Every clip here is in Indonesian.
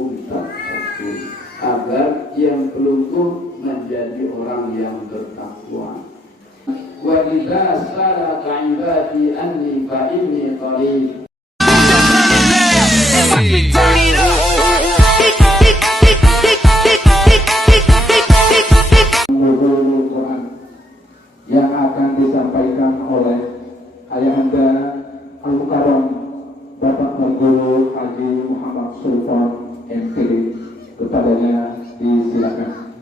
la'allakum tattaqun, agar yang pelungguh menjadi orang yang bertakwa. Wa idza salaka ibadi anni fa inni qarib. Yang akan disampaikan oleh Ayahanda Al-Mukarram Bapak Guru Haji Muhammad Sultan MP. Kepadanya disilakan.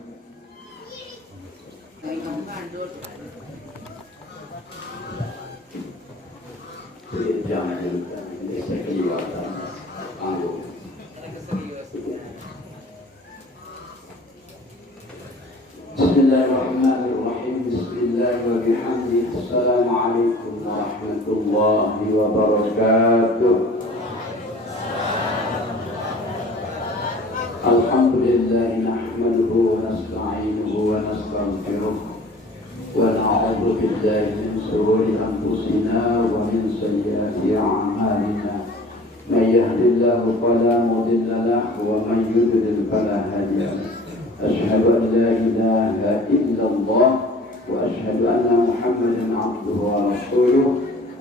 Bismillahirrahmanirrahim. Bismillah wa bihamdihi. Assalamualaikum warahmatullahi wabarakatuh. Alhamdulillah nahmaduhu wa nasta'inuhu wa nastaghfiruh wa na'udzu billahi min shururi anfusina wa min sayyiati a'malina. May yahdihillahu fala mudilla lahu wa may yudlil fala hadiya lahu. أشهد أن لا إله إلا الله وأشهد أن محمدا عبده ورسوله.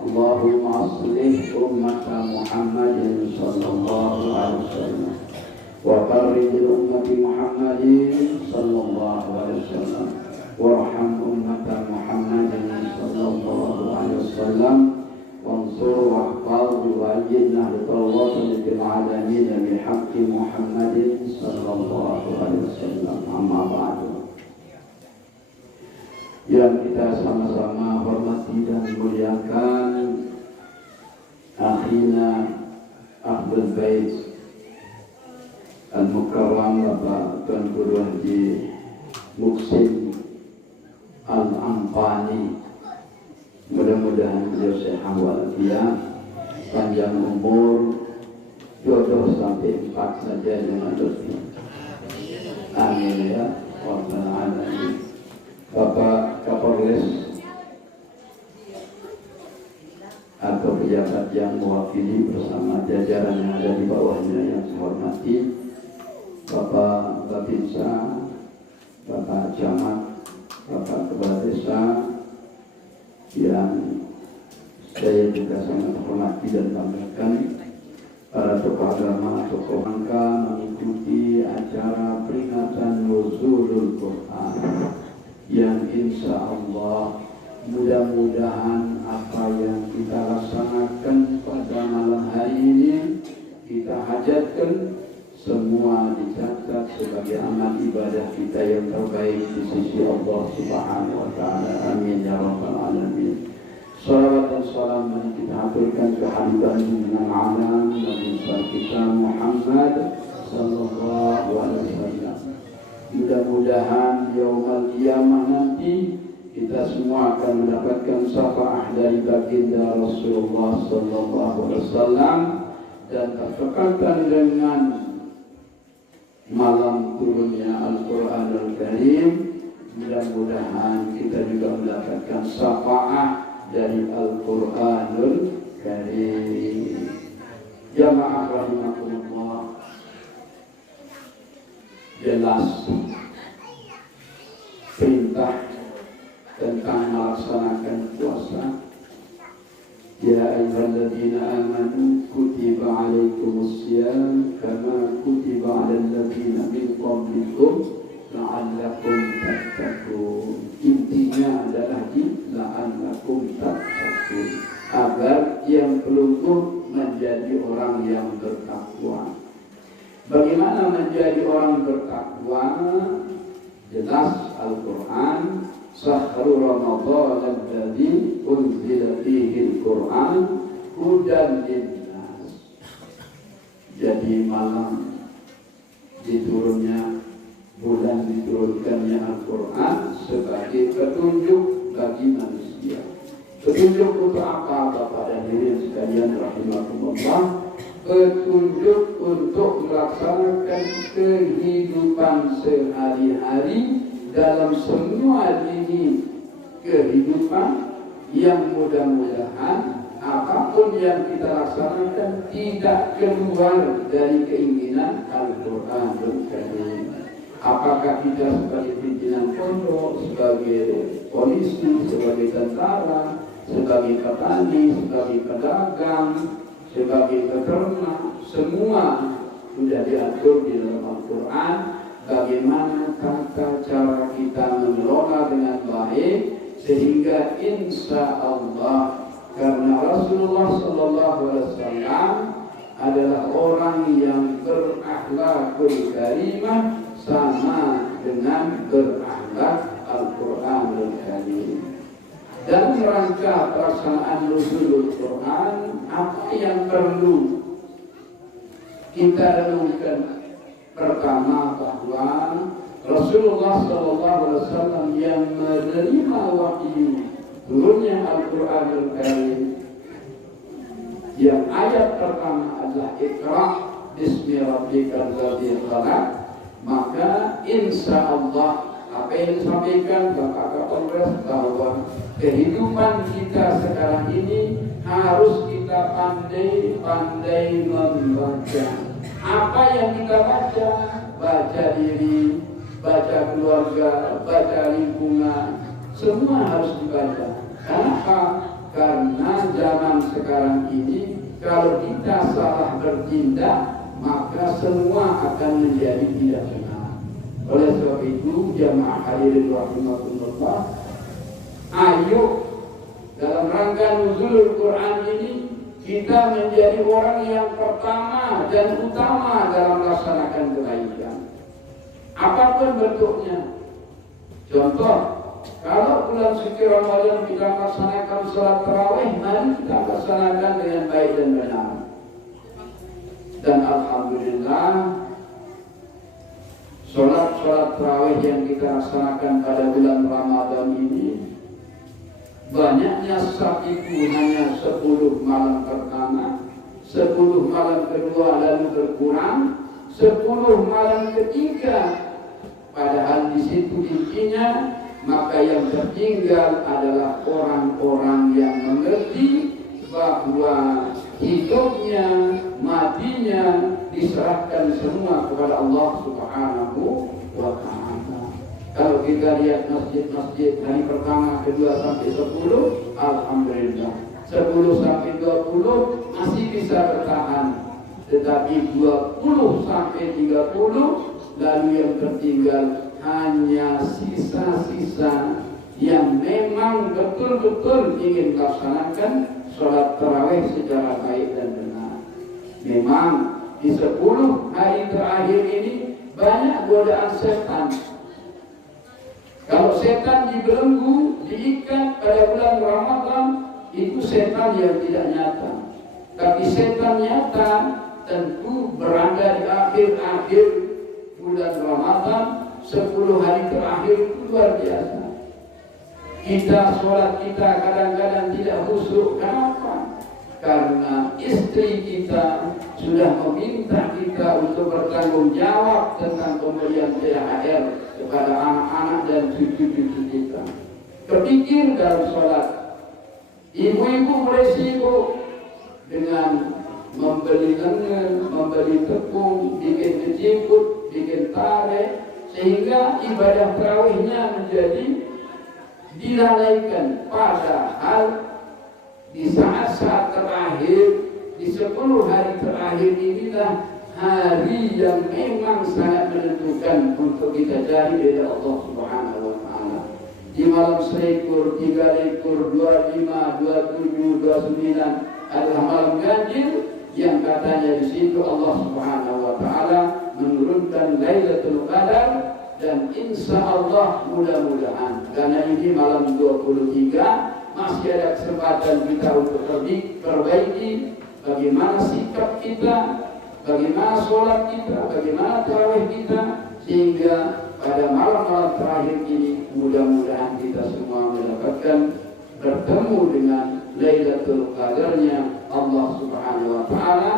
اللهم أصلح أمة محمد صلى الله عليه وسلم وفرج أمة محمد صلى الله عليه وسلم وارحم أمة محمد صلى الله عليه وسلم وانصر واحفظ وأيدنا بطلات في العالمين بحق محمد صلى الله عليه وسلم. Amma ba'du. Yang kita sama-sama hormati dan muliakan akhina Ahlul Bait Al-Mukarram Bapak Tuan Guru Haji Muhsin Al-Ampani. Mudah-mudahan beliau sehat walafiat, panjang umur, jodoh sampai 4 saja dengan lebih. Amin ya Rabbal alamin. Bapak Kapolres atau pejabat yang mewakili bersama jajaran yang ada di bawahnya yang saya hormati, Bapak Babinsa, Bapak Camat, Bapak Kepala Desa, yang saya juga sangat hormati dan banggakan, para tokoh agama, tokoh bangsa mengikuti acara peringatan Nuzulul Quran yang insya Allah mudah-mudahan apa yang kita laksanakan pada malam hari ini kita hajatkan semua dicatat sebagai amal ibadah kita yang terbaik di sisi Allah Subhanahu wa Ta'ala. Amin ya Rabbal alamin. Salawat dan salam yang kita haturkan kehadiran dengan alam Nabi kita Muhammad sallallahu alaihi wasallam. Mudah-mudahan yaumul qiyamah nanti kita semua akan mendapatkan syafaat dari baginda Rasulullah sallallahu alaihi wasallam dan bertepatan dengan malam turunnya Al-Quran Al-Karim. Mudah-mudahan kita juga mendapatkan syafaat dari Al-Quranul Karim. Jamaah rahimakumullah, jelas perintah tentang melaksanakan puasa. Ya ayyuhalladzina amanu kutiba alaikumusiyam kama kutiba alal ladzina min qablikum la'allakum tattaqun. Intinya adalah la'allakum tattaqun, agar yang pelungguh menjadi orang yang bertakwa. Bagaimana menjadi orang bertakwa? Jelas Al-Quran, Sahru Ramadhan alladzi unzila fihi al-Quran hudan linnas. Jadi malam diturunnya bulan, diturunkannya Al-Quran sebagai petunjuk bagi manusia. Petunjuk untuk apa Bapak dan Ibu sekalian rahimakumullah? Petunjuk untuk melaksanakan kehidupan sehari-hari dalam semua lini kehidupan yang mudah-mudahan apapun yang kita laksanakan tidak keluar dari keinginan Al-Quranul Karim. Apakah kita sebagai pimpinan pondok, sebagai polisi, sebagai tentara, sebagai petani, sebagai pedagang, sebagai peternak, semua sudah diatur di dalam Al-Quran. Bagaimana tata cara kita mengelola dengan baik sehingga insya Allah, karena Rasulullah SAW adalah orang yang berakhlakul karimah sama dengan berakhlak Al-Quranul Karim. Dalam rangka pelaksanaan nuzulul Quran, apa yang perlu kita renungkan? Pertama, bahwa Rasulullah SAW yang menerima wahyu turunnya Al-Quranul Karim, yang ayat pertama adalah Iqra bismi rabbikal ladzi khalaq, maka insya Allah apa yang disampaikan Bapak Kapolres bahwa kehidupan kita sekarang ini harus kita pandai-pandai membaca. Apa yang kita baca, baca diri, baca keluarga, baca lingkungan, semua harus dibaca. Kenapa? Karena zaman sekarang ini kalau kita salah bertindak, maka semua akan menjadi tidak benar. Oleh sebab itu, jamaah hadirin rahimakumullah, ayo dalam rangka nuzulul Quran ini kita menjadi orang yang pertama dan utama dalam melaksanakan kebaikan. Apapun bentuknya. Contoh, kalau bulan suci Ramadan kita melaksanakan sholat tarawih, mari kita laksanakan dengan baik dan benar. Dan alhamdulillah, sholat tarawih yang kita laksanakan pada bulan Ramadan ini, banyaknya saf itu hanya 10 malam pertama, 10 malam kedua lalu berkurang, 10 malam ketiga. Padahal di situ intinya, maka yang tertinggal adalah orang-orang yang mengerti bahwa hidupnya, matinya diserahkan semua kepada Allah Subhanahu wa Ta'ala. Kalau kita lihat masjid-masjid hari pertama, kedua sampai 10, alhamdulillah. 10 sampai 20 masih bisa bertahan. Tetapi 20 sampai 30, lalu yang tertinggal hanya sisa-sisa yang memang betul-betul ingin melaksanakan sholat tarawih secara baik dan benar. Memang di 10 hari terakhir ini banyak godaan setan. Kalau setan dibelenggu, diikat pada bulan Ramadan, itu setan yang tidak nyata. Tapi setan nyata tentu berada di akhir-akhir bulan Ramadan, 10 hari terakhir itu luar biasa. Kita sholat kita kadang-kadang tidak khusyuk. Kenapa? Karena istri kita sudah meminta kita untuk bertanggung jawab tentang pemberian THR kepada anak-anak dan cucu-cucu kita. Kepikir dalam sholat, ibu-ibu mulai sibuk dengan membeli lengan, membeli tepung, bikin keciput, bikin tarik, sehingga ibadah tarawihnya menjadi dilalaikan. Padahal di saat-saat terakhir, di 10 hari terakhir inilah hari yang memang sangat menentukan untuk kita cari dari Allah Subhanahu wa Ta'ala. Di malam selikur, 3 likur, 25, 27, 29 adalah malam ganjil yang katanya di situ Allah Subhanahu wa Ta'ala menurunkan Lailatul Qadar. Dan insya Allah mudah-mudahan, karena ini malam 23, masih ada kesempatan kita untuk perbaiki bagaimana sikap kita, bagaimana sholat kita, bagaimana tarawih kita, sehingga pada malam-malam terakhir ini mudah-mudahan kita semua mendapatkan bertemu dengan Lailatul Qadarnya Allah Subhanahu wa Ta'ala.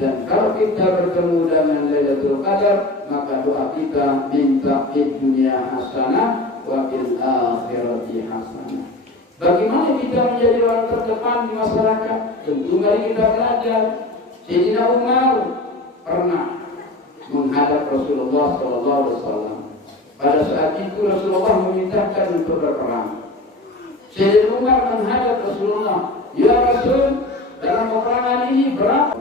Dan kalau kita bertemu dengan Lailatul Qadar, maka doa kita minta di dunia hasanah wa fil akhirati hasanah. Bagaimana kita menjadi orang terdepan di masyarakat? Tentu mari kita belajar. Sayyidina Umar pernah menghadap Rasulullah SAW. Pada saat itu Rasulullah memerintahkan untuk berperang. Sayyidina Umar menghadap Rasulullah, "Ya Rasul, dalam peperangan ini berapa?"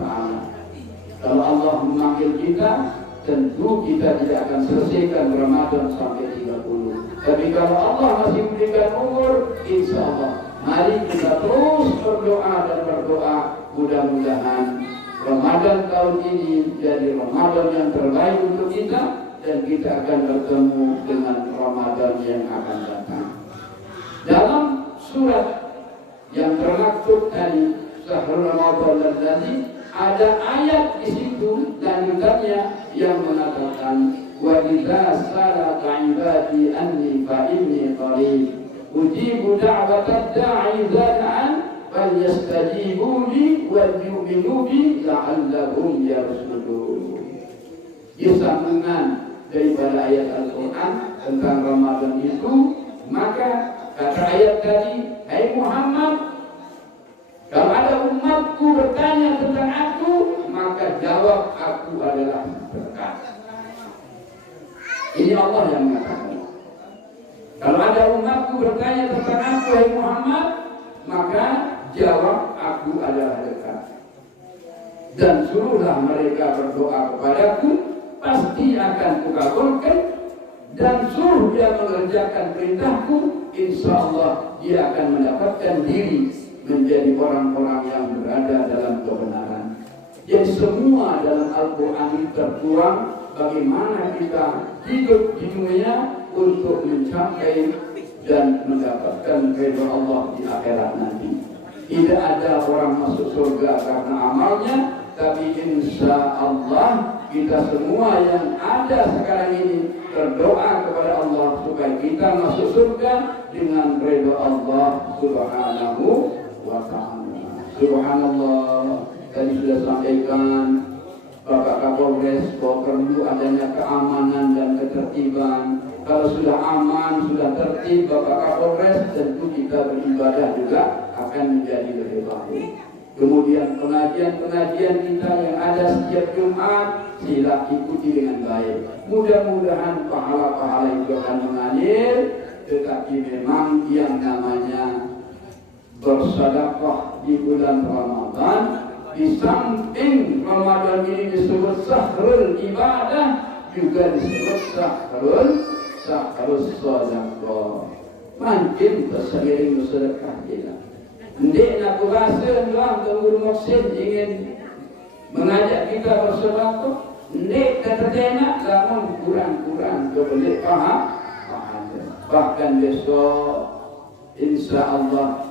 Kalau Allah memanggil kita, tentu kita tidak akan selesaikan Ramadan sampai 30. Tapi kalau Allah masih memberikan umur, insya Allah mari kita terus berdoa dan berdoa. Mudah-mudahan Ramadan tahun ini jadi Ramadan yang terbaik untuk kita, dan kita akan bertemu dengan Ramadan yang akan datang. Dalam surat yang termaktub tadi, Syahrul Ramadan tadi, ada ayat di situ lanjutannya yang mengatakan, "Wa idza salaka ibadi anni fa inni qarib ujibu da'watad da'i dza'an falyastajibu li wal yu'minu bi la'allahum yarshudun." Di sambungan daripada ayat Al-Quran tentang Ramadan itu, maka kata ayat tadi, "Hai Muhammad, kalau ada umatku bertanya tentang aku, maka jawab aku adalah berkat." Ini Allah yang mengatakan. Kalau ada umatku bertanya tentang aku, hai Muhammad, maka jawab aku adalah dekat. Dan suruhlah mereka berdoa kepadaku, pasti akan kukabulkan. Dan suruh dia mengerjakan perintahku, insya Allah dia akan mendapatkan diri menjadi orang-orang yang berada dalam kebenaran. Jadi semua dalam Al-Quran tertuang bagaimana kita hidup di dunia untuk mencapai dan mendapatkan ridha Allah di akhirat nanti. Tidak ada orang masuk surga karena amalnya, tapi insya Allah kita semua yang ada sekarang ini berdoa kepada Allah supaya kita masuk surga dengan ridha Allah Subhanahu wa ta'ala. Subhanallah, tadi sudah sampaikan Bapak Kapolres bahwa perlu adanya keamanan dan ketertiban. Kalau sudah aman, sudah tertib Bapak Kapolres, tentu kita beribadah juga akan menjadi lebih baik. Kemudian pengajian-pengajian kita yang ada setiap Jumat, sila ikuti dengan baik. Mudah-mudahan pahala-pahala itu akan mengalir, tetapi memang yang namanya bersedekah di bulan Ramadan, di samping Ramadan ini disebut syahrul ibadah, juga disebut syahrul sedekah. Makin berseiring bersedekah kita. Ndek nak berasa doang Guru Muksin ingin mengajak kita bersedekah. Ndek tertenak namun kurang-kurang kebelik pahala. Bahkan besok insya Allah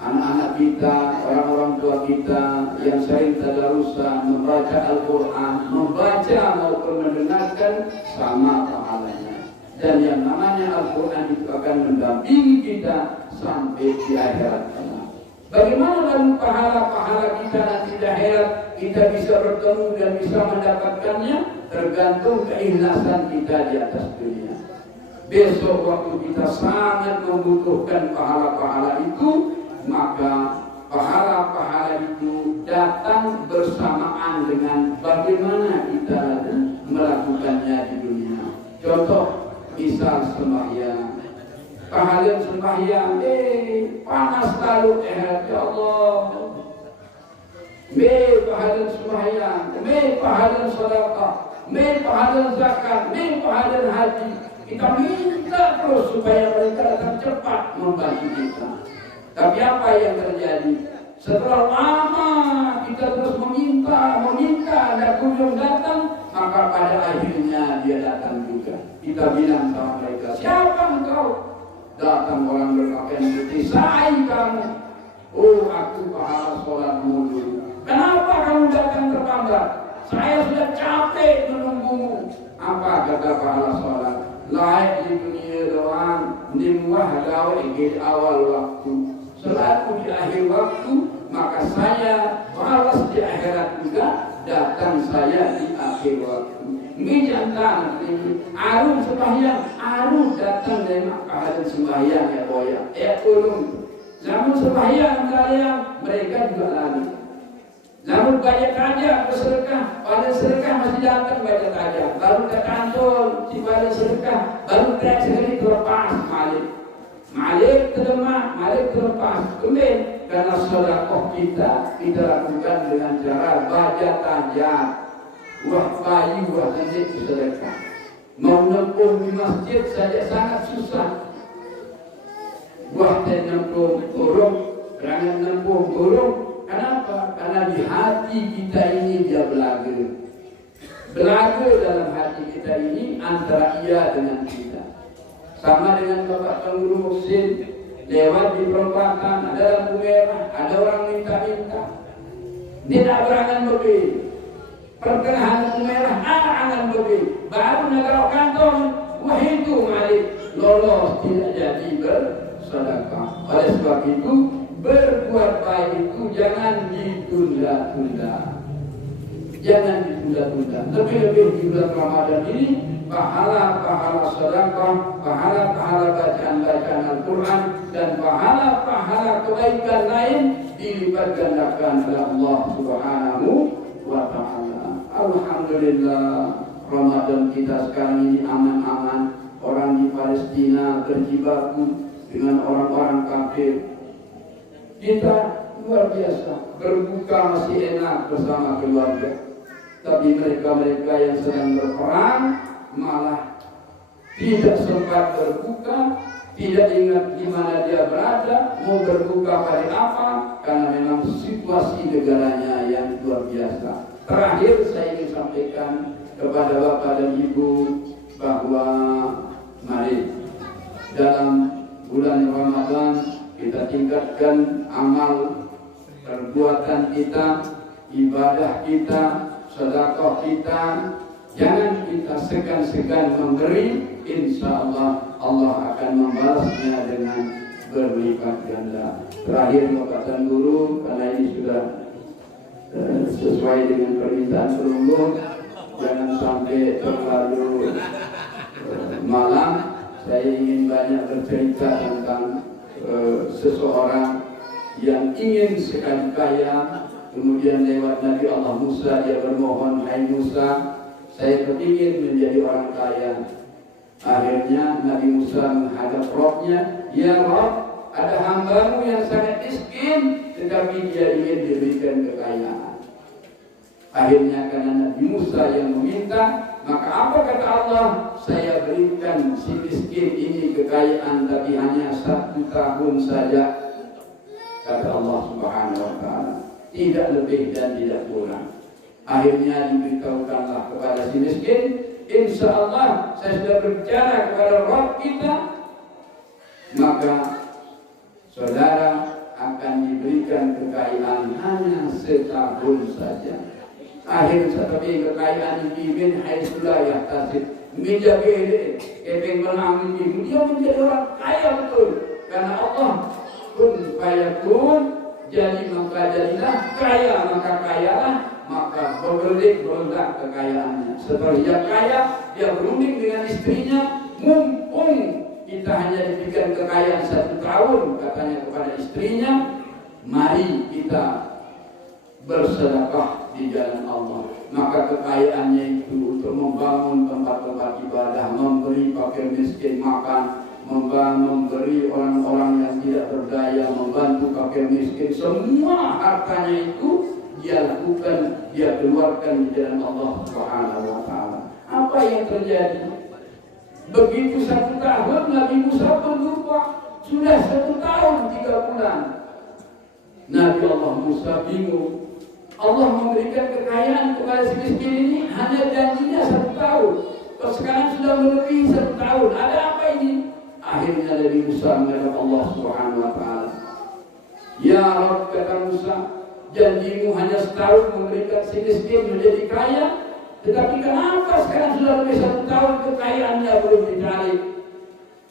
anak-anak kita, orang-orang tua kita yang sering tadarusan membaca Al-Quran, membaca maupun mendengarkan, sama pahalanya. Dan yang namanya Al-Quran itu akan mendampingi kita sampai di akhirat kelak. Bagaimana dalam pahala-pahala kita nanti di akhirat kita bisa bertemu dan bisa mendapatkannya, tergantung keikhlasan kita di atas dunia. Besok waktu kita sangat membutuhkan pahala-pahala itu, maka pahala-pahala itu datang bersamaan dengan bagaimana kita melakukannya di dunia. Contoh, misal sembahyang. Pahala sembahyang, panas lalu ya Allah. Pahala sembahyang, pahala sedekah, pahala zakat, pahala haji. Kita minta terus supaya mereka datang cepat membantu kita. Tapi apa yang terjadi? Setelah lama kita terus meminta, tidak kunjung datang, maka pada akhirnya dia datang juga. Kita bilang sama mereka, siapa engkau? Datang orang berpakaian putih, saya kamu. Oh, aku pahala sholatmu dulu. Kenapa kamu datang terlambat? Saya sudah capek menunggumu. Apa kata pahala sholat? Layak di dunia doang, nimwah gawe di awal waktu. Selaku di akhir waktu, maka saya balas di akhirat juga, datang saya di akhir waktu. Ini jantan, arun sembahyang, arun datang dari pahala sembahyang ya boya. Tolong Namun sembahyang kalian mereka juga lari. Namun banyak aja bersedekah, pada sedekah masih datang banyak aja. Baru terkantor si pada sedekah, baru teriak sekali terlepas Malik. Malik terlepas. Kemudian karena sedekah kita lakukan dengan cara baca tajam, wah bayi, wah nenek sedekah. Mau nempuh di masjid saja sangat susah. Buah dan nempuh burung, rangan nempuh burung. Kenapa? Karena di hati kita ini dia belaga. Belaga dalam hati kita ini antara ia dengan kita. Sama dengan Bapak Pengguru Muhsin, lewat di perempatan, ada lampu merah, ada orang minta-minta. Tidak berangan lebih. Pertengahan lampu merah, angan lebih. Baru negara kantong, wah itu Malik lolos tidak jadi bersedekah. Oleh sebab itu berbuat baik itu jangan ditunda-tunda. Jangan ditunda-tunda. Lebih-lebih di bulan Ramadan ini pahala-pahala sedekah, pahala-pahala bacaan-bacaan Al-Quran dan pahala-pahala kebaikan lain dilipat gandakan oleh Allah Subhanahu wa Ta'ala. Alhamdulillah, Ramadan kita sekarang ini aman-aman. Orang di Palestina berjibaku dengan orang-orang kafir. Kita luar biasa, berbuka masih enak bersama keluarga. Tapi mereka-mereka yang sedang berperang malah tidak sempat berbuka, tidak ingat di mana dia berada, mau berbuka pada apa, karena memang situasi negaranya yang luar biasa. Terakhir saya ingin sampaikan kepada Bapak dan Ibu bahwa mari dalam bulan Ramadan kita tingkatkan amal perbuatan kita, ibadah kita, sedekah kita. Jangan kita segan-segan memberi, insya Allah Allah akan membalasnya dengan berlipat ganda. Terakhir Bapak Tan Guru, karena ini sudah sesuai dengan permintaan pelunggu, jangan sampai terlalu malam. Saya ingin banyak bercerita tentang seseorang yang ingin sekali kaya, kemudian lewat Nabi Allah Musa dia bermohon, hai Musa, saya kepingin menjadi orang kaya. Akhirnya Nabi Musa menghadap Rabb-nya, ya Rabb, ada hambamu yang sangat miskin, tetapi dia ingin diberikan kekayaan. Akhirnya karena Nabi Musa yang meminta, maka apa kata Allah? Saya berikan si miskin ini kekayaan, tapi hanya 1 tahun saja. Kata Allah Subhanahu wa Ta'ala, tidak lebih dan tidak kurang. Akhirnya diberitahukanlah kepada si miskin, insya Allah saya sudah berbicara kepada Rabb kita, maka saudara akan diberikan kekayaan hanya 1 tahun saja. Akhirnya tapi kekayaan ini haisulah ya tasib menjaga kepeng menang ini, dia menjadi orang kaya betul karena Allah kun fayakun, jadi maka jadilah, kaya maka kayalah, maka berbelit berontak kekayaannya. Setelah dia kaya, dia berunding dengan istrinya, mumpung kita hanya diberikan kekayaan 1 tahun, katanya kepada istrinya, mari kita bersedekah di jalan Allah. Maka kekayaannya itu untuk membangun tempat-tempat ibadah, memberi fakir miskin makan, memberi orang-orang yang tidak berdaya, membantu fakir miskin, semua hartanya itu dia lakukan, dia keluarkan di jalan Allah Subhanahu wa Ta'ala. Apa yang terjadi? Begitu 1 tahun Nabi Musa berlupa, sudah 1 tahun 3 bulan. Nabi Allah Musa bingung. Allah memberikan kekayaan kepada si miskin ini, hanya janjinya 1 tahun. Kalau sekarang sudah melebihi 1 tahun, ada apa ini? Akhirnya Nabi Musa menghadap Allah Subhanahu wa Ta'ala. Ya Rabb, kata Musa, janjimu hanya 1 tahun memberikan si miskin menjadi kaya, tetapi kenapa sekarang sudah lebih 1 tahun kekayaannya belum ditarik?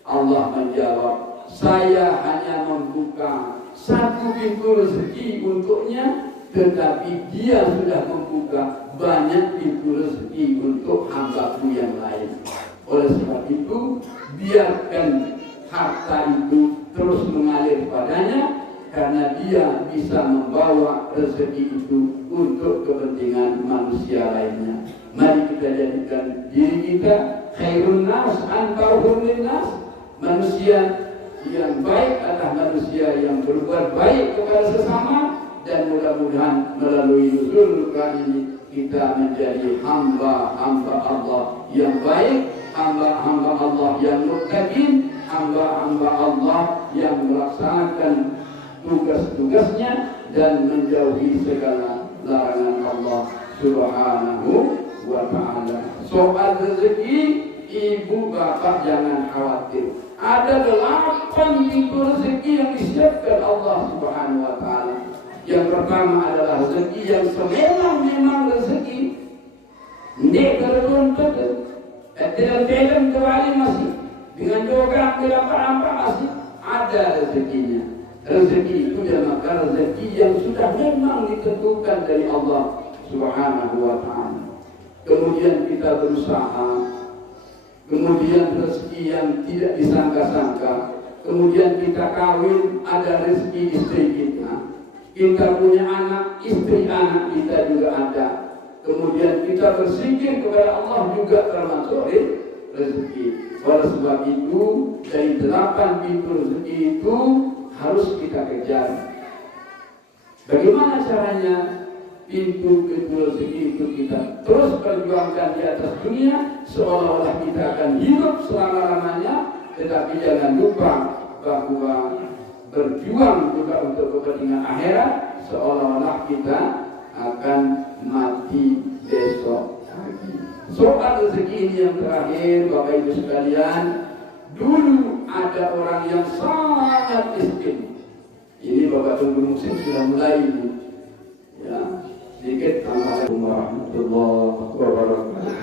Allah menjawab, saya hanya membuka 1 pintu rezeki untuknya, tetapi dia sudah membuka banyak pintu rezeki untuk hamba-Ku yang lain. Oleh sebab itu, biarkan harta itu terus mengalir padanya, karena dia bisa membawa rezeki itu untuk kepentingan manusia lainnya. Mari kita jadikan diri kita khairun nas anfa'uhum linnas, manusia yang baik adalah manusia yang berbuat baik kepada sesama, dan mudah-mudahan melalui nuzul kali ini kita menjadi hamba-hamba Allah yang baik, hamba-hamba Allah yang muttaqin, hamba-hamba Allah yang melaksanakan tugas-tugasnya dan menjauhi segala larangan Allah Subhanahu wa ta'ala. Soal rezeki, ibu bapak jangan khawatir. Ada 8 pintu rezeki yang disiapkan Allah Subhanahu wa ta'ala. Yang pertama adalah rezeki yang memang rezeki. Tidak terbentuk. Tidak film kembali masih. Dengan program apa masih ada rezekinya. Rezeki itu ya maka rezeki yang sudah memang ditentukan dari Allah Subhanahu wa ta'ala. Kemudian kita berusaha, kemudian rezeki yang tidak disangka-sangka, kemudian kita kawin, ada rezeki istri kita punya anak, istri anak kita juga ada, kemudian kita berzikir kepada Allah juga termasuk rezeki. Oleh sebab itu dari 8 pintu rezeki itu harus kita kejar. Bagaimana caranya? Pintu-pintu rezeki itu kita terus perjuangkan di atas dunia, seolah-olah kita akan hidup selama-lamanya, tetapi jangan lupa bahwa berjuang juga untuk kepentingan akhirat, seolah-olah kita akan mati besok pagi. Soal rezeki ini yang terakhir, Bapak Ibu sekalian, dulu ada orang yang sangat miskin. Ini Bapak Tunggu Musim sudah mulai ini. Ya, sedikit. Assalamualaikum warahmatullahi wabarakatuh.